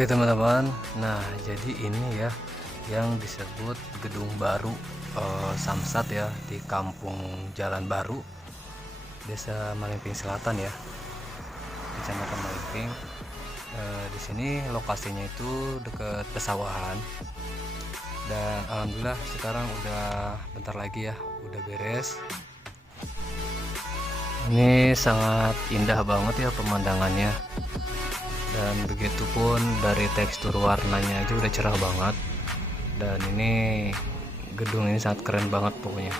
Oke teman-teman, nah jadi ini ya yang disebut gedung baru Samsat ya di Kampung Jalan Baru, Desa Malimping Selatan ya, Kecamatan Malimping. Di sini lokasinya itu dekat pesawahan dan alhamdulillah sekarang udah bentar lagi ya udah beres. Ini sangat indah banget ya pemandangannya. Dan begitupun dari tekstur warnanya aja udah cerah banget, dan ini gedung ini sangat keren banget pokoknya.